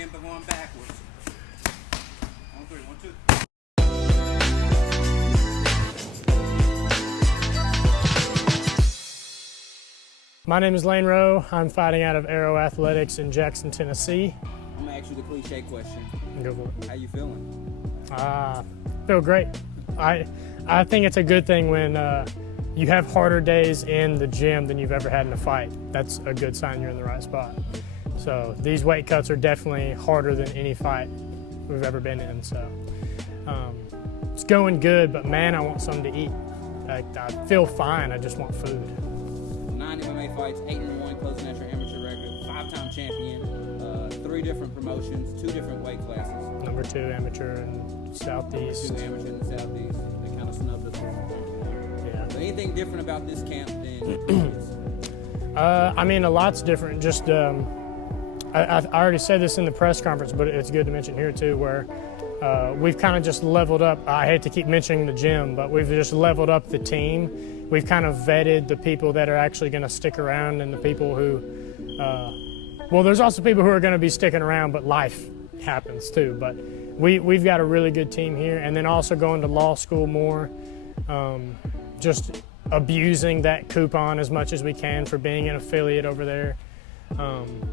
again, but going backwards. On 3, 1, 2. My name is Lane Rowe. I'm fighting out of Aero Athletics in Jackson, Tennessee. I'm gonna ask you the cliche question. Go for it. How you feeling? Feel great. I think it's a good thing when you have harder days in the gym than you've ever had in a fight. That's a good sign you're in the right spot. So these weight cuts are definitely harder than any fight we've ever been in. So it's going good, but man, I want something to eat. I feel fine, I just want food. 9 MMA fights, 8-1, closing at your amateur record, 5-time champion, 3 different promotions, 2 different weight classes. Number 2 amateur in Southeast. 2 amateur in the Southeast. They kind of snubbed us. Yeah. So anything different about this camp than I mean, a lot's different. Just I already said this in the press conference, but it's good to mention here too, where we've kind of just leveled up. I hate to keep mentioning the gym, but we've just leveled up the team. We've kind of vetted the people that are actually going to stick around and the people who, well, there's also people who are going to be sticking around, but life happens too. But we've got a really good team here, and then also going to law school more, just abusing that coupon as much as we can for being an affiliate over there,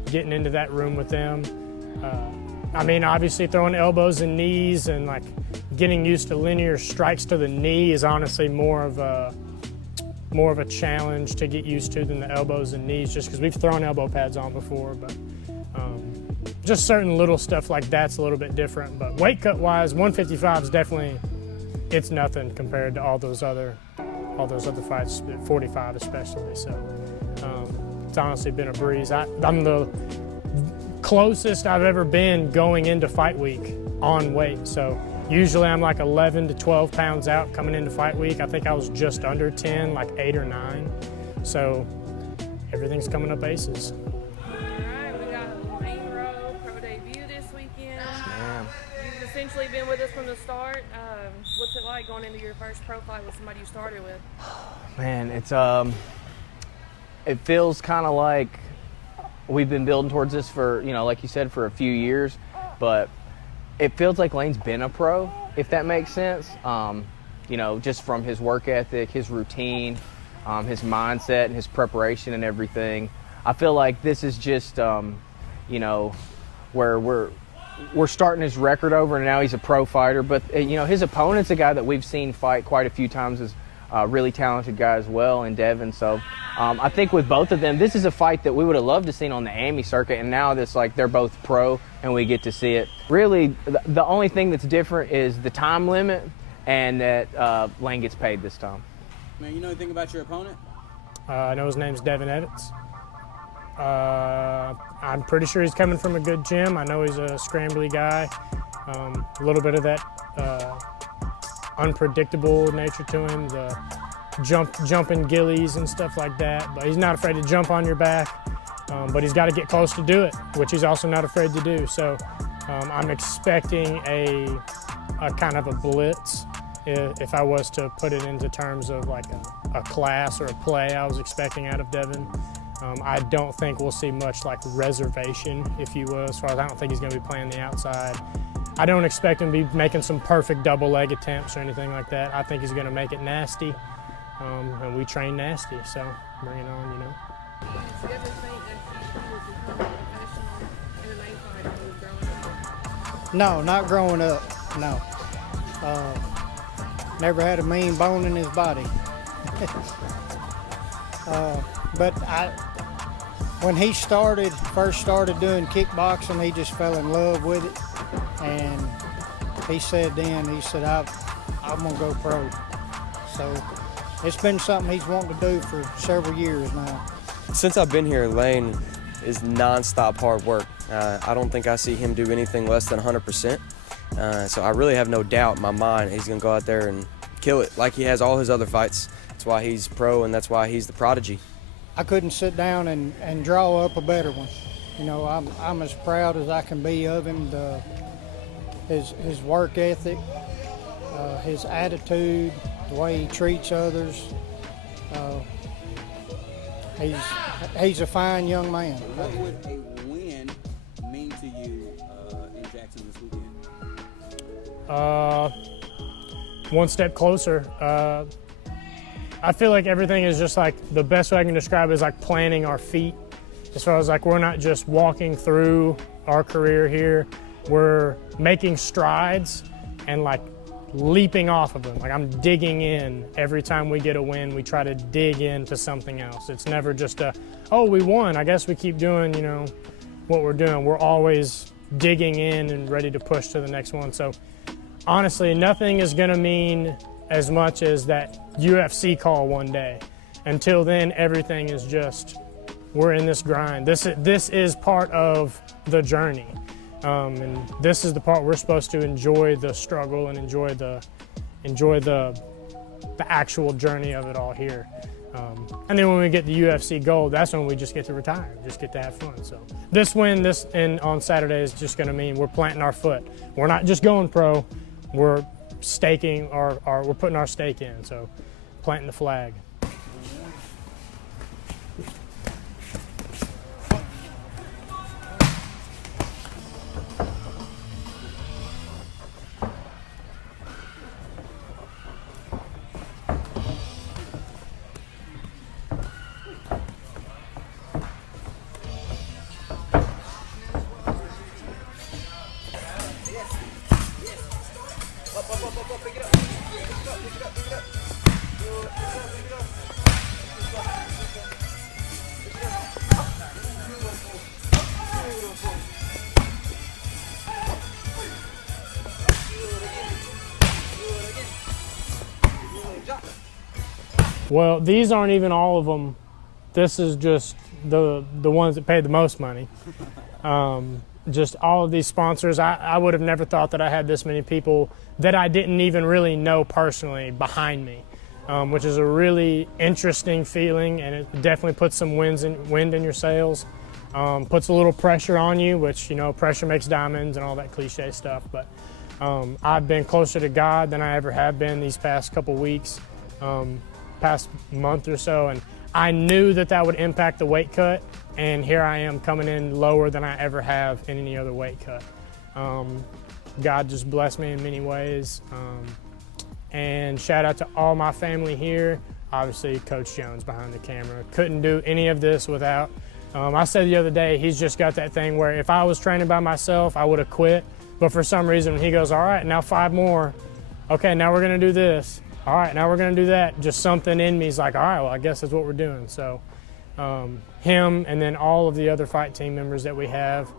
getting into that room with them. I mean, obviously throwing elbows and knees and like getting used to linear strikes to the knee is honestly more of a challenge to get used to than the elbows and knees, just because we've thrown elbow pads on before, but just certain little stuff like that's a little bit different. But weight cut wise, 155 is definitely, it's nothing compared to all those other fights, 45 especially. So it's honestly been a breeze. I'm the closest I've ever been going into fight week on weight. So usually I'm like 11 to 12 pounds out coming into fight week. I think I was just under 10, like 8 or 9. So everything's coming up aces. All right, we got Lane Rowe pro debut this weekend. You've essentially been with us from the start. What's it like going into your first pro fight with somebody you started with? Man, it feels kind of like we've been building towards this for, like you said, for a few years, but it feels like Lane's been a pro, if that makes sense. Just from his work ethic, his routine, his mindset, and his preparation and everything. I feel like this is just, where we're starting his record over, and now he's a pro fighter. But his opponent's a guy that we've seen fight quite a few times, is a really talented guy as well, in Devin. So I think with both of them, this is a fight that we would have loved to seen on the AMI circuit, and now that's like they're both pro and we get to see it. Really, the only thing that's different is the time limit, and that Lane gets paid this time. Man, you know anything about your opponent? I know his name's Devin Evitts. I'm pretty sure he's coming from a good gym. I know he's a scrambly guy. A little bit of that unpredictable nature to him, the jumping gillies and stuff like that. But he's not afraid to jump on your back. But he's got to get close to do it, which he's also not afraid to do. So I'm expecting a kind of a blitz. If I was to put it into terms of like a class or a play I was expecting out of Devin. I don't think we'll see much like reservation, if you will, as far as I don't think he's going to be playing the outside. I don't expect him to be making some perfect double leg attempts or anything like that. I think he's going to make it nasty, and we train nasty, so bring it on, Did you ever think that you would become a professional MMA fighter when you were growing up? No, not growing up, no. Never had a mean bone in his body. But when he first started doing kickboxing, he just fell in love with it. And he said, I'm gonna go pro. So it's been something he's wanted to do for several years now. Since I've been here, Lane is nonstop hard work. I don't think I see him do anything less than 100%. So I really have no doubt in my mind he's gonna go out there and kill it like he has all his other fights. That's why he's pro, and that's why he's the Prodigy. I couldn't sit down and draw up a better one. I'm as proud as I can be of him. His work ethic, his attitude, the way he treats others. He's a fine young man. What would a win mean to you one step closer. I feel like everything is just like, the best way I can describe it is like planting our feet. As far as like, we're not just walking through our career here, we're making strides and like leaping off of them. Like, I'm digging in every time we get a win. We try to dig into something else. It's never just oh, we won, I guess we keep doing, you know, what we're doing. We're always digging in and ready to push to the next one. So honestly, nothing is gonna mean as much as that UFC call one day. Until then, everything is just, we're in this grind. This is part of the journey. And this is the part we're supposed to enjoy the struggle and enjoy the actual journey of it all here. And then when we get the UFC gold, that's when we just get to retire, just get to have fun. So this win, on Saturday is just going to mean we're planting our foot. We're not just going pro, we're staking we're putting our stake in. So planting the flag. Well, these aren't even all of them. This is just the ones that pay the most money. Just all of these sponsors. I would have never thought that I had this many people that I didn't even really know personally behind me, which is a really interesting feeling, and it definitely puts some wind in your sails. Puts a little pressure on you, which, you know, pressure makes diamonds and all that cliche stuff. But I've been closer to God than I ever have been these past couple weeks. Past month or so, and I knew that would impact the weight cut, and here I am coming in lower than I ever have in any other weight cut. God just blessed me in many ways, and shout out to all my family here. Obviously, Coach Jones behind the camera. Couldn't do any of this without. I said the other day, he's just got that thing where if I was training by myself, I would have quit, but for some reason when he goes, all right, now 5 more, okay, now we're gonna do this. All right, now we're going to do that. Just something in me is like, all right, well, I guess that's what we're doing. So him and then all of the other fight team members that we have,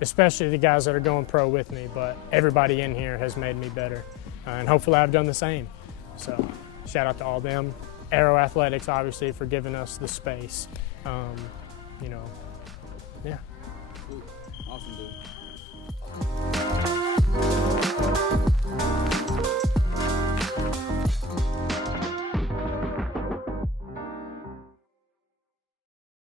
especially the guys that are going pro with me, but everybody in here has made me better. And hopefully I've done the same. So shout out to all them. Aero Athletics, obviously, for giving us the space. You know, yeah. Cool. Awesome, dude.